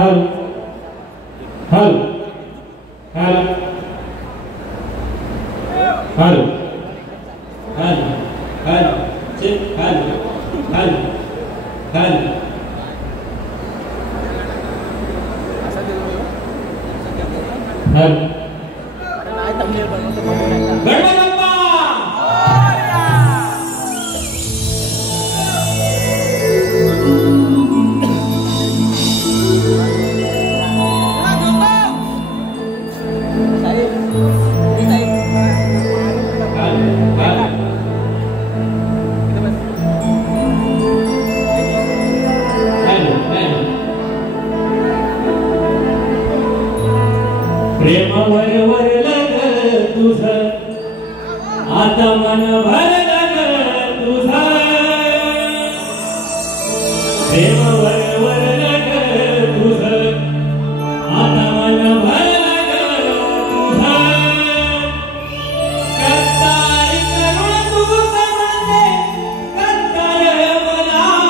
हल हल हल हल हल हल चित हल हल हल हल प्रेम वर लग तुझ आता मन भरलं तुझ प्रेम वर लग तुझ आता मन भरलं तुझ करतार करुण तू समजते करतार मला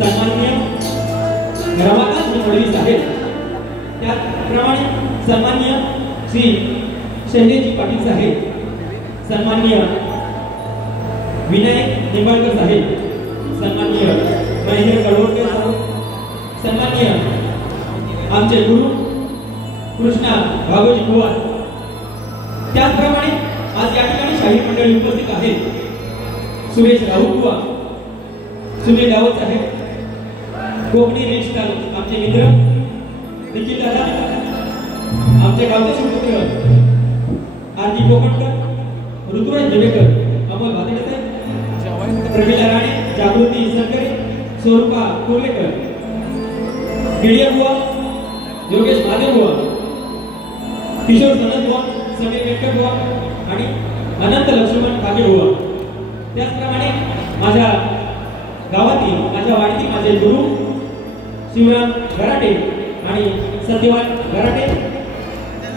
सन्माननीय रमाकांत फडणवीस साहेब, त्याचप्रमाणे सन्माननीय श्री शैलेजी पाटील साहेब, सन्माननीय विनायक निंबाळकर साहेब, सन्माननीय महेंद्र कडवळकर साहेब, सन्माननीय आमचे गुरु कृष्णा भागोजी बुवा, त्याचप्रमाणे आज या ठिकाणी शाही मंडळी उपस्थित आहेत. सुरेश राऊत बुवा, सुनील राऊत साहेब, कोकणी रेस्टार आमचे मित्र निखिल दादा, आमचे गावचे सुपुत्र आरती कोकणकर, ऋतुराज देवेकर, अमोल भातडे साहेब, प्रमिला राणे, जागृती सरकरे, स्वरूपा कुर्लेकर, गिडिया बुवा, योगेश महादेव बुवा, किशोर सनद बुवा, समीर वेंकट बुवा आणि अनंत लक्ष्मण ठाके बुवा. त्याचप्रमाणे माझ्या गावातील, माझ्या वाडीतील माझे गुरु शिवराम गराटे आणि सत्यवान गराटे,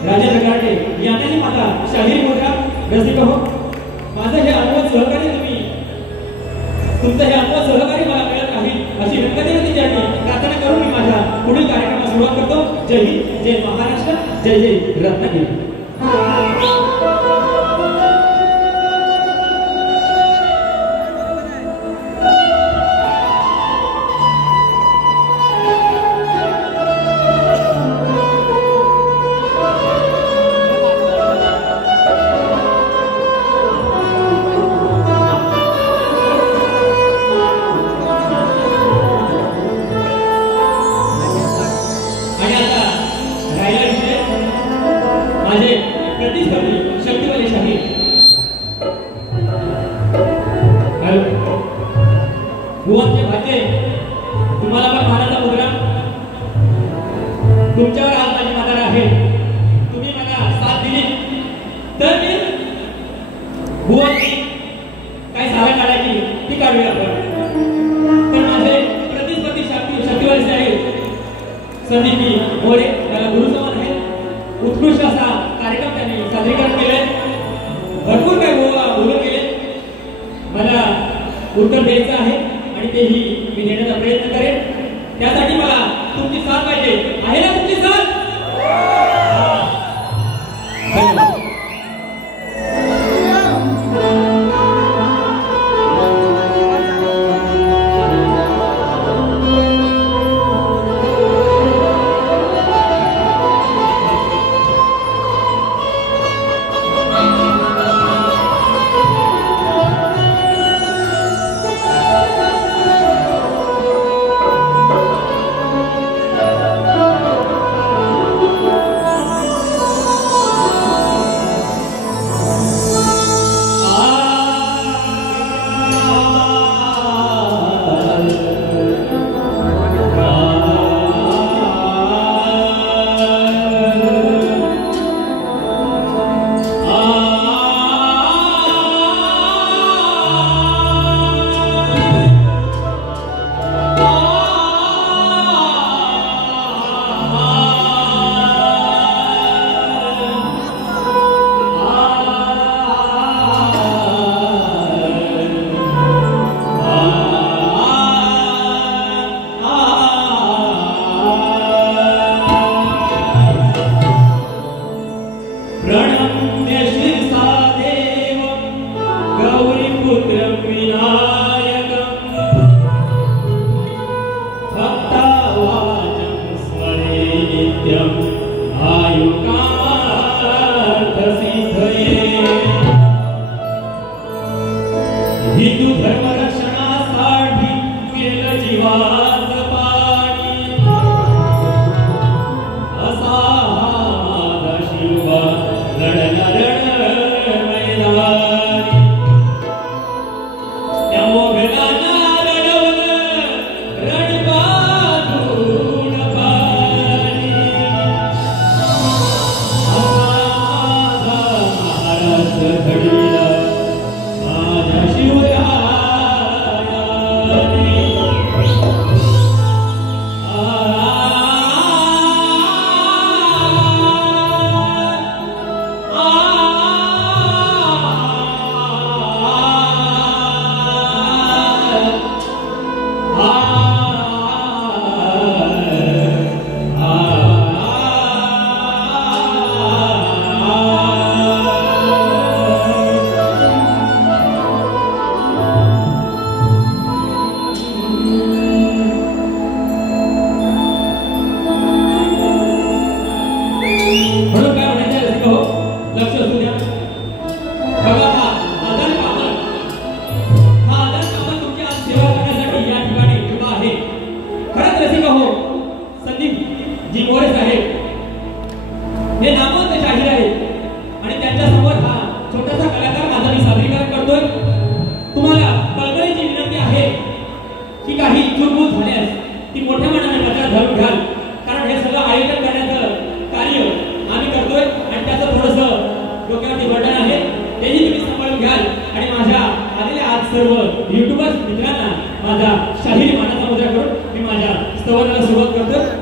राजेंद्र गराटे यांनाही माझा शाहीर मुद्रा रसिक हो. माझं हे अनुभव सहकारी तुमचं हे अनुभव सहकारी मला मिळत नाही अशी व्यक्तदेवतेसाठी प्रार्थना करून मी माझ्या पुढील कार्यक्रमाला सुरुवात करतो. जय हिंद, जय महाराष्ट्र, जय जय रत्नागिरी. माझे प्रतिस्पर्धी शक्तिवाले शाहीर बुवांचे भाचे, तुम्हाला पण महाराजा मुद्रा, तुमच्यावर आज माझी म्हातारा आहे. तुम्ही मला साथ दिली तर मी बुवांची काय सारा काढायची ती काढूया आपण. तर माझे प्रतिस्पर्धी शक्तिवाले शाहीर संदीप मोरे त्याला गुरुसमान आहे. उत्कृष्ट असा कार्यक्रम त्यांनी सादरीकरण केले, भरपूर काही बोलून गेले. मला उत्तर द्यायचं आहे आणि तेही मी देण्याचा प्रयत्न करेन. त्यासाठी मला तुमची साथ पाहिजे. आहे ना तुमची साथ? कबूल झाल्यास ती मोठ्या मनाने पत्रात घालून घ्याल, कारण हे सगळं आयोजन करण्याचं कार्य आम्ही करतोय आणि त्याचं थोडंसं डोक्यावरती बर्डन आहे, तेही तुम्ही सांभाळून घ्याल. आणि माझ्या आलेल्या आज सर्व युट्यूबर्स मित्रांना माझा शाहीर मानाचा मुद्रा करून मी माझ्या स्तवनाला सुरुवात करतो.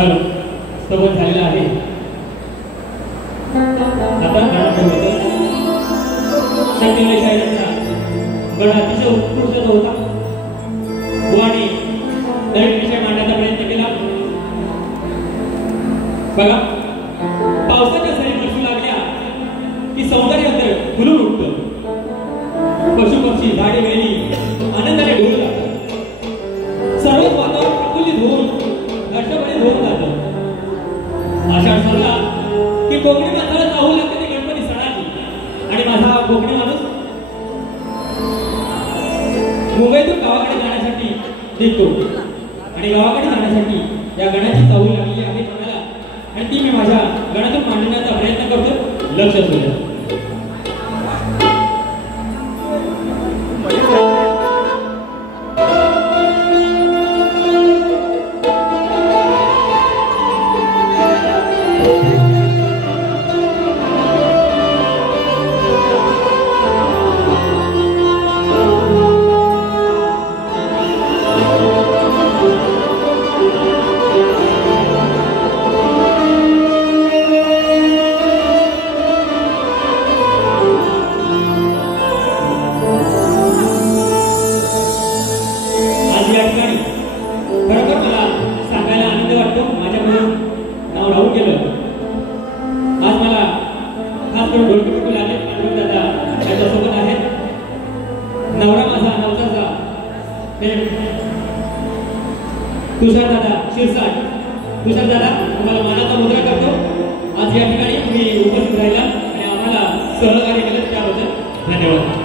हॅलो स्तवन झालेला आहे. आता गणाचं होतं सत्यवाई शाहिरांचा गण अतिशय उत्कृष्ट होता. बुवाने नवीन विषय मांडण्याचा प्रयत्न केला. बघा पावसाच्या सरी बरसू लागल्या की सौंदर्य अंतर फुलून उठतं. पशु पक्षी झाडे वेली आनंदाने डोलू लागतात. सर्वच वातावरण प्रफुल्लित होऊन हर्षभरीत होऊन जातं. आषाढ सरला की कोकणी माणसाला चाहू लागते ती गणपती सणाची. आणि माझा कोकणी माणूस मुंबईतून गावाकडे जाण्यासाठी निघतो आणि गावाकडे जाण्यासाठी या गणाची चाहू लागलेली आहे मला. आणि ती मी माझ्या गणातून मांडण्याचा प्रयत्न करतो. लक्ष असू तुषार दादा तुम्हाला मानाचा मुद्रा करतो. आज या ठिकाणी तुम्ही उपस्थित राहिला आणि आम्हाला सहकार्य केलं त्याबद्दल धन्यवाद.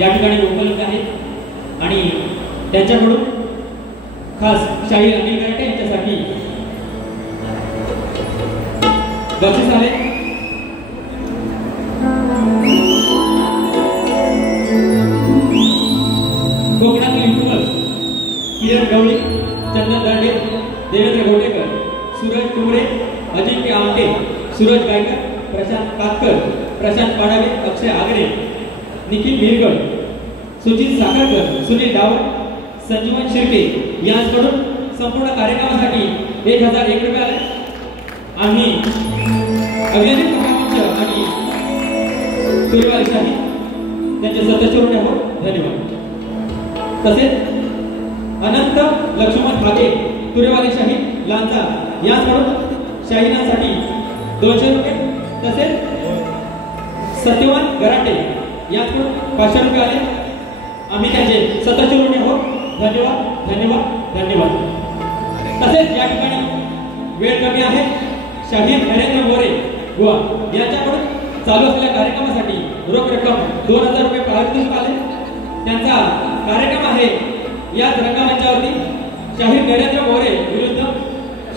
या ठिकाणी उपलब्ध आहेत आणि त्यांच्याकडून खास शाहीर अनिल गायटे यांच्यासाठी बक्षीस आले. कोकणातील युट्यूबर्स किरण गवळी, चंदन दांडे, देवेंद्र घोटेकर, सूरज कुमरे, अजिंक्य आमटे, सूरज गायकर, प्रशांत कातकर, प्रशांत पाडावे, अक्षय आगरे, निखिल भिरगड, सुजित साखरकर, सुनील डावड, संजीवन शिर्के यांच्याकडून संपूर्ण कार्यक्रमासाठी 1001 रुपये आले. आम्ही अभिनेत्री मंच आणि तुरेवाली शाही त्यांचे सदस्य होणे आहोत. धन्यवाद. तसेच अनंत लक्ष्मण ठाके, तुरेवाली शाही लांजा यांच्याकडून शाहिरांसाठी 200 रुपये. तसेच सत्यवान गराटे यांच्याकडून 500 रुपये आले. आम्ही त्यांचे सदस्य होणे आहोत. धन्यवाद धन्यवाद धन्यवाद. तसेच या ठिकाणी वेळ कमी आहे. शाहीर नरेंद्र मोरे गोवा यांच्याकडून चालू असलेल्या कार्यक्रमासाठी रोख रक्कम 2000 रुपये पारितोषिक आले. त्यांचा कार्यक्रम आहे याच रंगमंचावरती शाहीर नरेंद्र मोरे विरुद्ध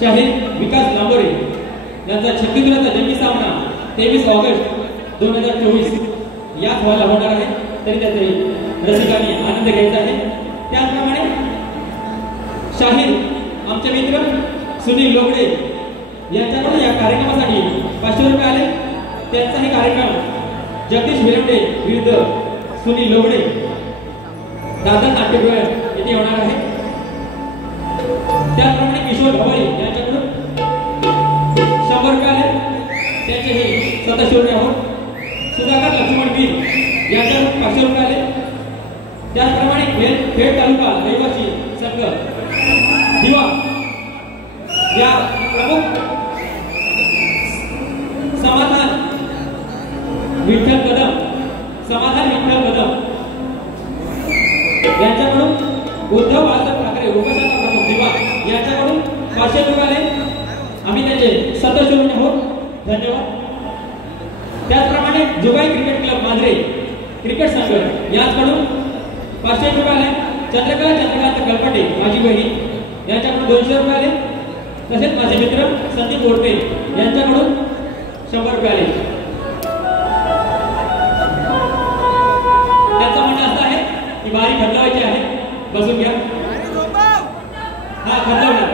शाहीर विकास लांबोरे यांचा छत्तीसगडचा जंगी सामना 23 ऑगस्ट 2024 याच हॉलला होणार आहे. तरी त्याचे रसिकांनी आनंद घ्यायचा आहे. त्याचप्रमाणे शाहीर आमचे मित्र सुनील लोगडे यांच्याकडून या कार्यक्रमासाठी 500 रुपये आले. त्यांचाही कार्यक्रम जगदीश विरमडे विरुद्ध सुनील लोगडे दादर नाट्यगृह येथे होणार आहे. त्याचप्रमाणे किशोर भवारी यांच्याकडून 100 रुपये आले. त्यांचेही सदस्य आहोत. सुधाकर लक्ष्मण वीर यांच्याकडून 500 रुपये आले. त्याचप्रमाणे खेड तालुका रहिवासी संघ दिवा या प्रमुख समाधान विठ्ठल कदम यांच्याकडून उद्धव बाळासाहेब ठाकरे उपशाखा प्रमुख दिवा यांच्याकडून 500 रुपये आले. आम्ही त्याचे सदस्य आहोत. धन्यवाद. त्याचप्रमाणे जुगाई क्रिकेट क्लब मांजरे क्रिकेट संघ याचकडून 500 रुपये आले. चंद्रकांत गलपटे माझी बहीण यांच्याकडून 200 रुपये आले. तसेच माझे मित्र संदीप ओरपे यांच्याकडून 100 रुपये आले. त्यांचं म्हणणं असं आहे की बारी खदलावायची आहे. बसून घ्या. हा खदलवणार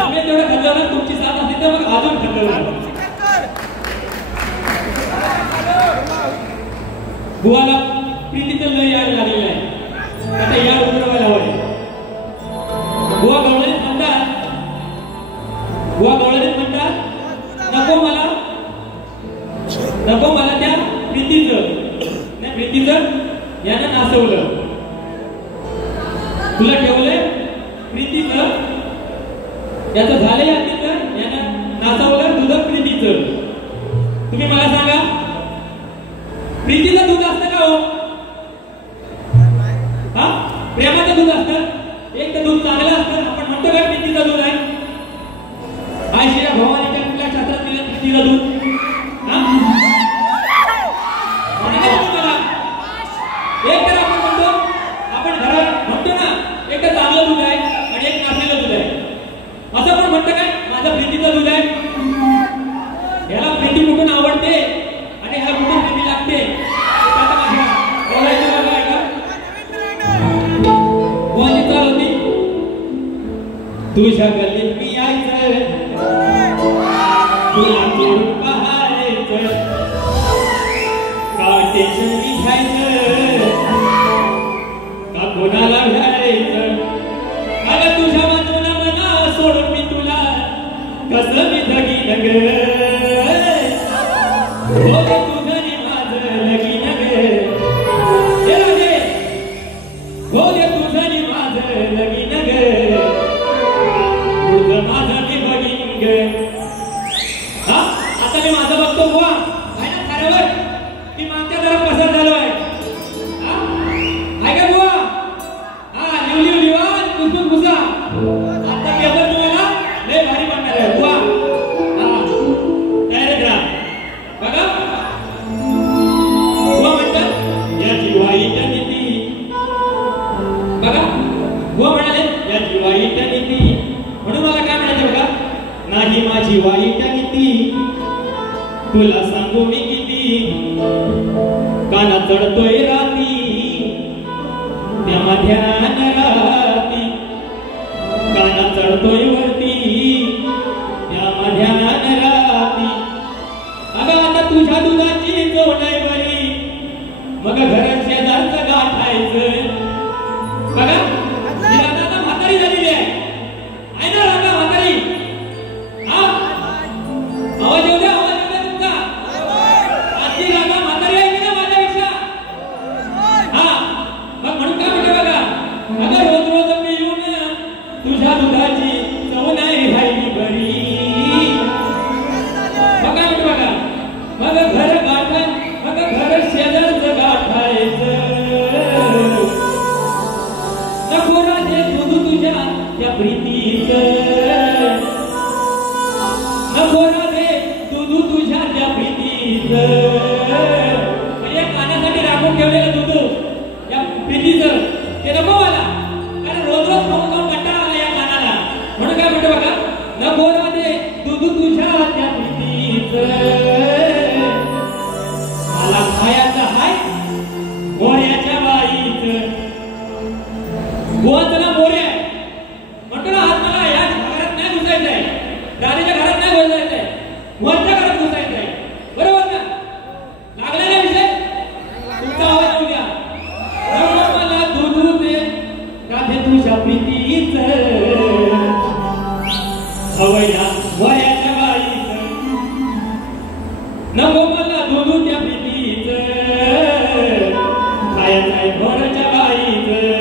तुम्ही तेवढं खदलवणार. तुमची साथ असली तर मग अजून खदलवणार. बुवाला प्रीतीचं लय यायला लागलेलं आहे. आता या उतरवायला हवंय. बुवा गवळणीत म्हणतात नको मला त्या प्रीतीचं यानं नाचवलं. तुला ठेवलंय प्रीतीचं याचं झालंय अतीचं यानं नाचवलं तुझं प्रीतीचं. तुम्ही मला सांगा प्रीतीचं दूध असतं का हो? हा प्रेमाचं दूध असतं. एक तर दूध चांगलं असतं. आपण म्हणतो का प्रीतीचं दूध आहे. आयशिया भवानीच्या कुठल्या शास्त्रात दिलं प्रीतीचं दूध? एक तर आपण म्हणतो आपण घरात म्हणतो ना एक तर चांगलं दूध आहे आणि एक नासलेलं दूध आहे. असं पण म्हणतं काय माझं प्रीतीचं दूध आहे. याला प्रीती कुठून आवडते आणि ह्याला कुठून प्रीती लागते तुझ्या गल्लीत मी यायचं तुला जोडून पाहायचं का टेन्शन मी घ्यायचं का कोणाला घ्यायचं. अगं तुझ्या वाचून मना सोडून मी तुला कसं मी लगीन ग हो तुझं नि माझं लगीन ग हो दे तुझं नि माझं लगीन ग माझं मी बघीन ग. आता मी माझं बघतो बुवा आहे ना ठरवलं की मागच्या जरा पसंत झालो आहे. काय बुवा लिवा पुस्तक पुसा आता पेपर तुम्हाला लय भारी बनणार आहे बुवा. तयारीत राहा. बघा बुवा म्हणतात या जीवाईच्या नीती. बघा बुवा म्हणाले या जीवाईच्या नीती. म्हणून मला काय म्हणायचं बघा नाही माझी वाईट नीती तुला सांगू मी किती काना चढतोय राती त्या ध्यान राती काना चढतोय वरती त्या ध्यान राती. अगं आता तुझ्या दुधाची चव नाही बरी मग घरात शेजारचं गाठायचं. बघा आता म्हातारी झालेली आहे. आवाज येऊ द्या तुमचा. आजची रागा म्हातारी आहे की ना माझ्यापेक्षा. मग म्हणून काय म्हणतो बघा अगं रोज रोज मी येऊन तुझ्या दुधाची चव नाही राहिली बरी. मग काय म्हणतो बघा मग घर गाठा मग घर शेजारचं गाठायचं. नको राजे दूध तुझ्या त्या प्रीतीचं नको राजे दूध तुझ्या त्या प्रीतीचं. म्हणजे कानासाठी राखून ठेवलेलं दूध या प्रीतीचं ते नको मला. कारण रोज रोज खाऊन कंटाळा आला या कानाला. हवया वयाच्या बाईचं नको मला दोनू त्या प्रीतीचं खायचा घोराच्या बाईचं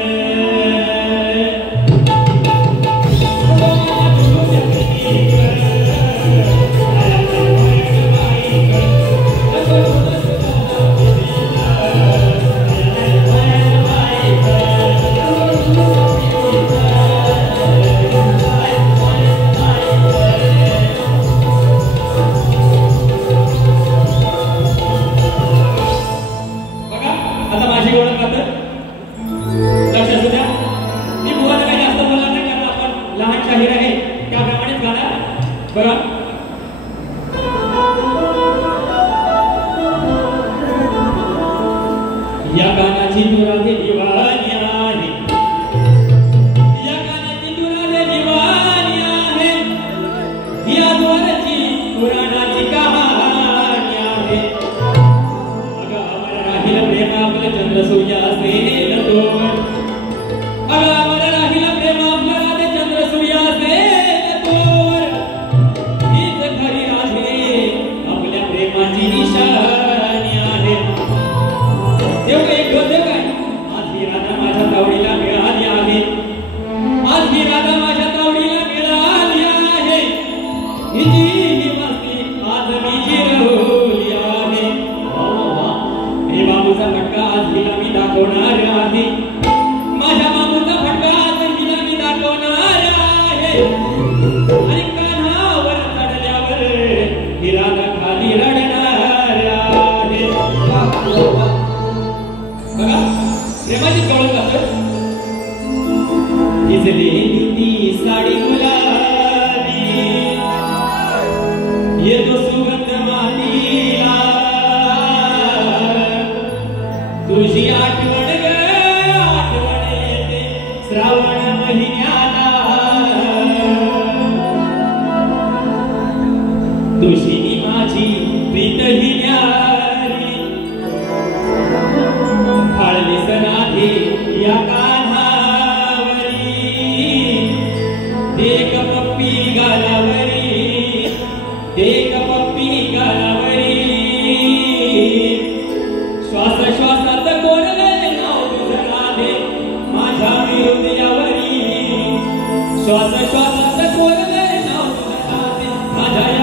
या गाण्याची दुरादे दिवाणी आहे या गाण्याची दुरादे दिवाणी आहे या द्वाराची पुराणाची कहाणी आहे अगं अमर राहील प्रेम आपलं चंद्र सूर्य असेल तोवर अगं अमर राहील प्रेम आपलं राधे चंद्र सूर्य असेल तोवर हीच खरी राधे आपल्या प्रेमाची निशाणी आहे देव एक देव काय आज ही राधा माझ्या तावडीला मिळाली आहे आज ही राधा माझ्या तावडीला मिळाली आहे हिची मस्ती आज मी जिरवली आहे हे बाबूचा फटका आज हिला मी दाखवणार आहे माझ्या बाबूचा फटका आज हिला मी दाखवणार आहे आणि कान्हावर चढल्यावर ही राधा खाली रडणार आहे बघा प्रेमाची कळून जातं भिजलेली ती साडी गुलाबी येतो सुगंध मातीला तुझी आठवण ग आठवण येते श्रावण महिन्याला तुझी माझी प्रीत ही न्यारी फाळलीस राधे या कान्हावरी देख पप्पी गालावरी देख पप्पी गालावरी श्वास श्वासात कोरले नाव तुझं राधे माझ्या हृदयावरी श्वास श्वासात कोरले नाव तुझं राधे माझ्या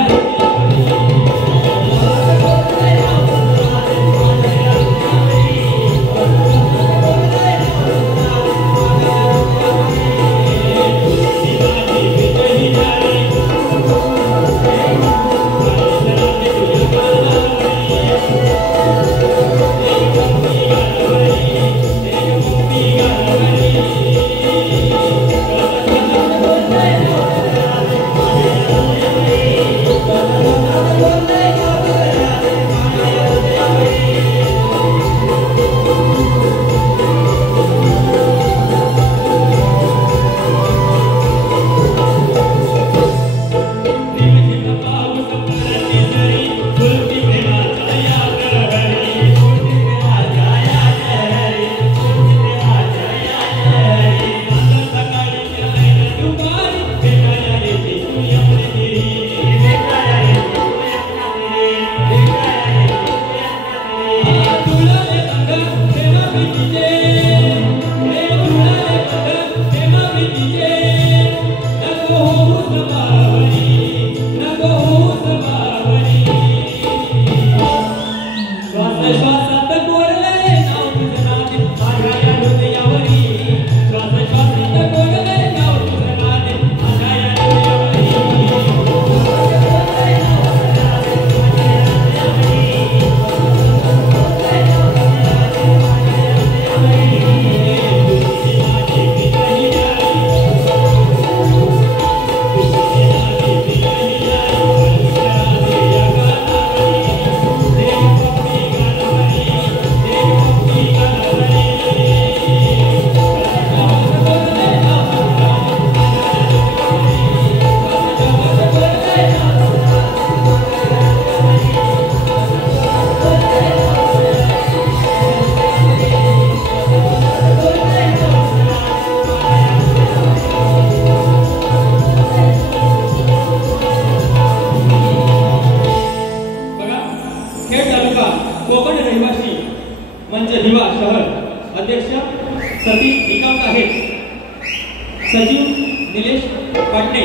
निलेश पाटणे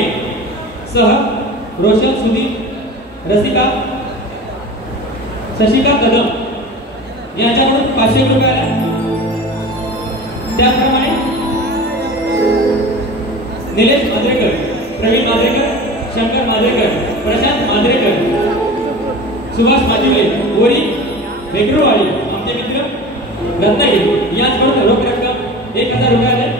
सह रोशन सुधीर रसिका शशिका कदम यांच्याकडून 500 रुपये आले. त्याचप्रमाणे निलेश मांजरेकर, प्रवीण मांजरेकर, शंकर मांजरेकर, प्रशांत मांजरेकर, सुभाष माजिवले, गोरी बेकरूवाडी आमचे मित्र रत्नागिरी यांच्याकडून रोख रक्कम 1000 रुपये आले.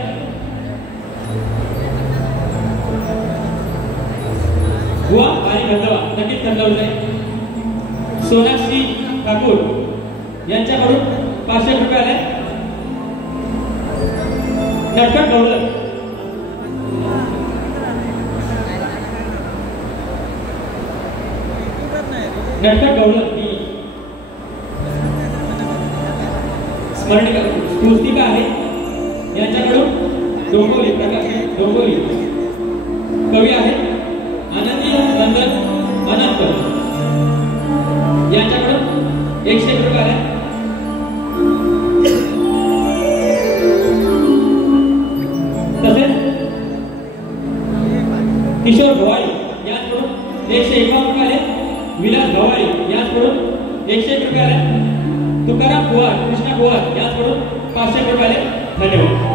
गोवा आणि खंडवा नक्कीच खंडवलं आहे. सोनाक्षी ठाकूर यांच्याकडून 500 रुपये आले. नटखट गवळण ही स्मरणिका पुस्तिका आहे यांच्याकडून डोंगोली प्रकाश डोंगोली कवी आहे आनंदी नंदन अनंत यांच्याकडून 100 रुपये आले. तसेच किशोर भवाई यांच्याकडून 151 रुपये आले. विलास भवाई यांच्याकडून 101 रुपये आले. तुकाराम कुवार कृष्णा कुवार यांच्याकडून 500 रुपये आले. धन्यवाद.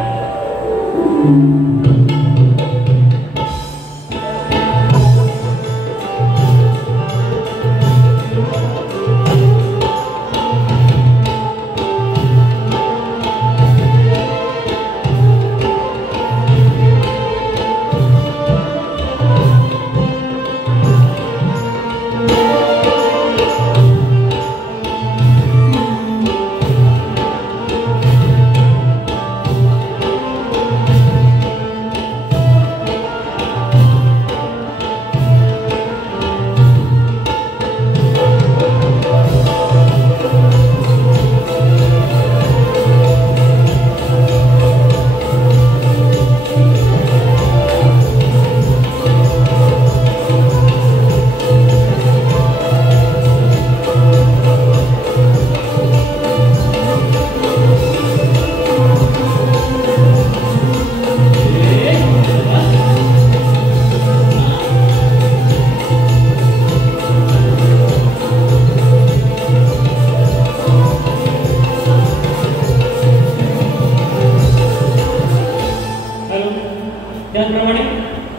त्याचप्रमाणे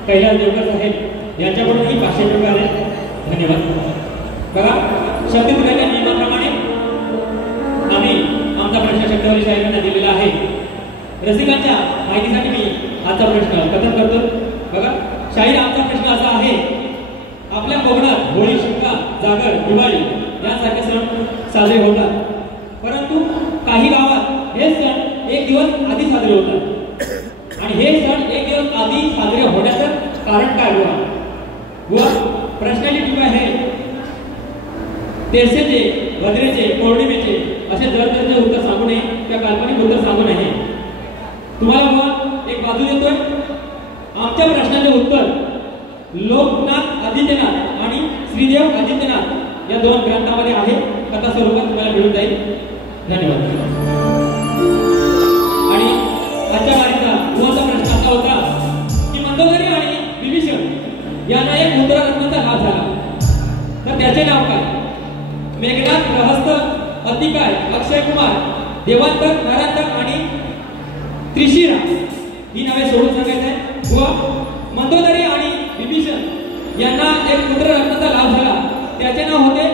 कैलास देवकर साहेब यांच्याकडूनही 500 रुपये आले. धन्यवाद. बघा शब्दप्रयोगाच्या नियमाप्रमाणे आम्ही आमचा प्रश्न शब्दवली साहेबांना दिलेला आहे. रसिकांच्या माहितीसाठी मी आजचा प्रश्न कथन करतो. बघा शाहीर आमचा प्रश्न असा आहे. आपल्या कोकणात होळी, शिमगा, जागर, दिवाळी यासारखे सण साजरे होतात, परंतु काही गावात हे सण 1 दिवस आधी साजरे होतात. आणि हे सण 1 दिवस आधी साजरे होण्याचं कारण काय हुआ? प्रश्नाची टीका आहे. तेरसेचे, भद्रेचे, पौर्णिमेचे असे दरदरचे उत्तर सांगू नये किंवा काल्पनिक उत्तर सांगू नये. तुम्हाला बुवा एक बाजू देतोय. आमच्या प्रश्नाचे उत्तर लोकनाथ आदित्यनाथ आणि श्रीदेव आदित्यनाथ या 2 ग्रंथामध्ये आहे. कथा स्वरूपात तुम्हाला मिळून जाईल. धन्यवाद. आणि आजच्या वारीचा बुवाचा प्रश्न असा होता की मंदोदरी आणि विभीषण यांना एक मुद्रा रत्नाचा लाभ झाला, तर त्याचे नाव काय? मेघनाथ, रहस्त, अतिकाय, अक्षय कुमार, देवांतर, नारांतर आणि त्रिशिरा ही नावे सोडून सांगायचं आहे. बुवा मंदोदरी आणि विभीषण यांना एक मुद्रा रत्नाचा लाभ झाला, त्याचे नाव होते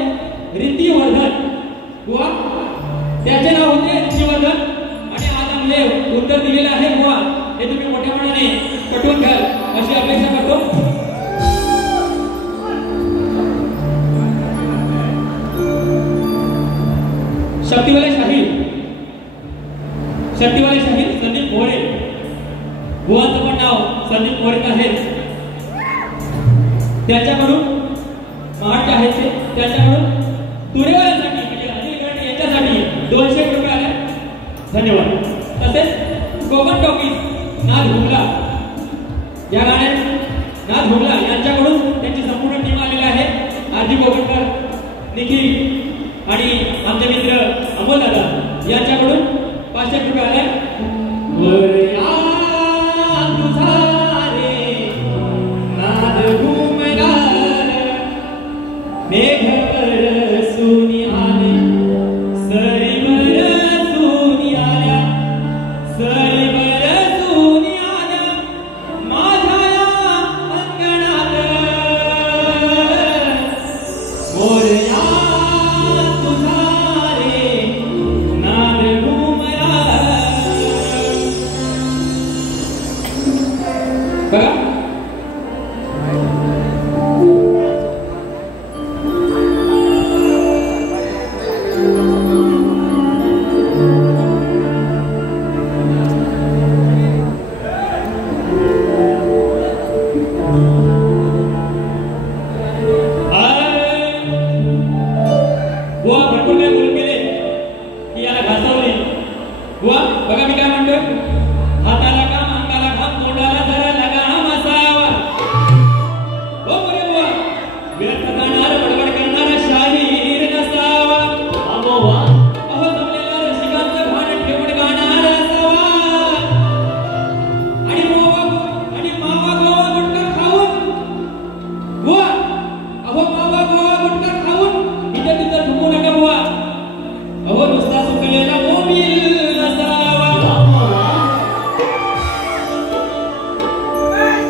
रीतिवर्धन. बुवा त्याचे नाव होते रीतिवर्धन. आणि आज आम्ही उत्तर दिलेलं आहे बुवा, हे तुम्ही मोठ्या मनाने पटवून घ्याल अशी अपेक्षा करतो. शक्तिवाले शाहीर संदीप मोरे. बुवाचं पण नाव संदीप मोरे आहे. त्याच्याकडून महाट आहेत त्याच्याकडून तुरेवाल्यांसाठी म्हणजे अनिल गड यांच्यासाठी 200 रुपये आले. धन्यवाद. तसेच कोकण टॉकीज नाद भुगला या गाण्यात नाद भुगला यांच्याकडून त्यांची संपूर्ण टीम आलेली आहे. आरजी कोकणकर, निखिल आणि आमचे मित्र अमोल दादा यांच्याकडून 500 रुपये आले. बघा मी काय म्हणतोय, हाताला काम, अंगाला काम, तोंडाला जरा लगाम असावा. हो बरे बुवा, व्यर्थ जाणार, बडबड करणारा शाहीर नसावा. अहो वा, अहो जमलेला रसिकांचं भान ठेवून गाणार असावा. आणि मावा गोवा गुटखा खाऊन बुवा, अहो मावा गोवा गुटखा खाऊन इथे तिथं झुमू नका बुवा. अहो नुसता सुकलेला मोबिल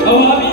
Oh,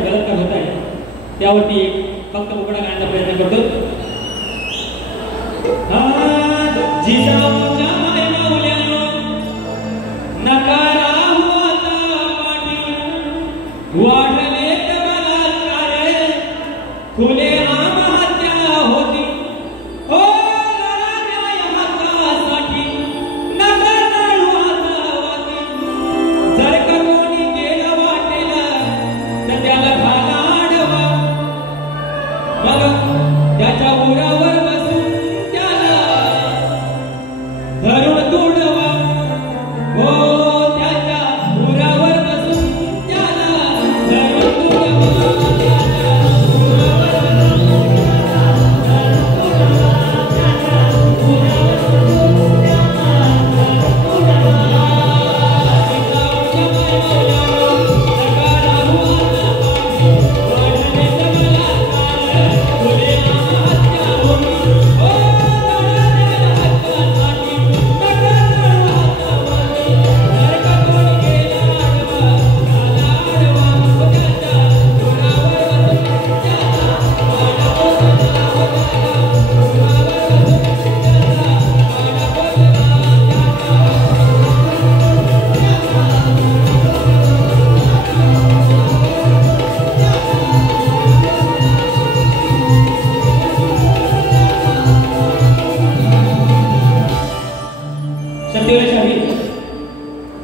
बलात्कार होत आहे त्यावरती फक्त मुकडा गाण्याचा प्रयत्न करतो. जिजाऊच्या मायमाऊल्यानो नकारा होता पाठी वाढले बलात्कारे खुले आत्महत्या होती. ओ न्याय हक्कासाठी नकार वाचावाती. जर का कोणी गेला वाटेला तर त्याला घाला आडवा. मग त्याच्या उरावर बसून त्याला धरून तुडवा. हो त्याच्या उरावर बसून त्याला धरून तुडवा. त्याच्या उरावर बसून त्याला धरून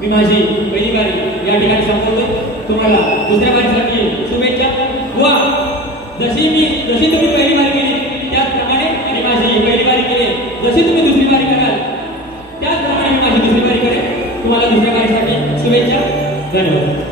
मी माझी पहिली बारी या ठिकाणी संपवतो. तुम्हाला दुसऱ्या बारीसाठी शुभेच्छा. वा जशी तुम्ही पहिली बारी केली त्याचप्रमाणे आणि माझी पहिली बारी केली जशी तुम्ही दुसरी बारी कराल त्याचप्रमाणे मी माझी दुसरी बारी करेन. तुम्हाला दुसऱ्या बारीसाठी शुभेच्छा. धन्यवाद.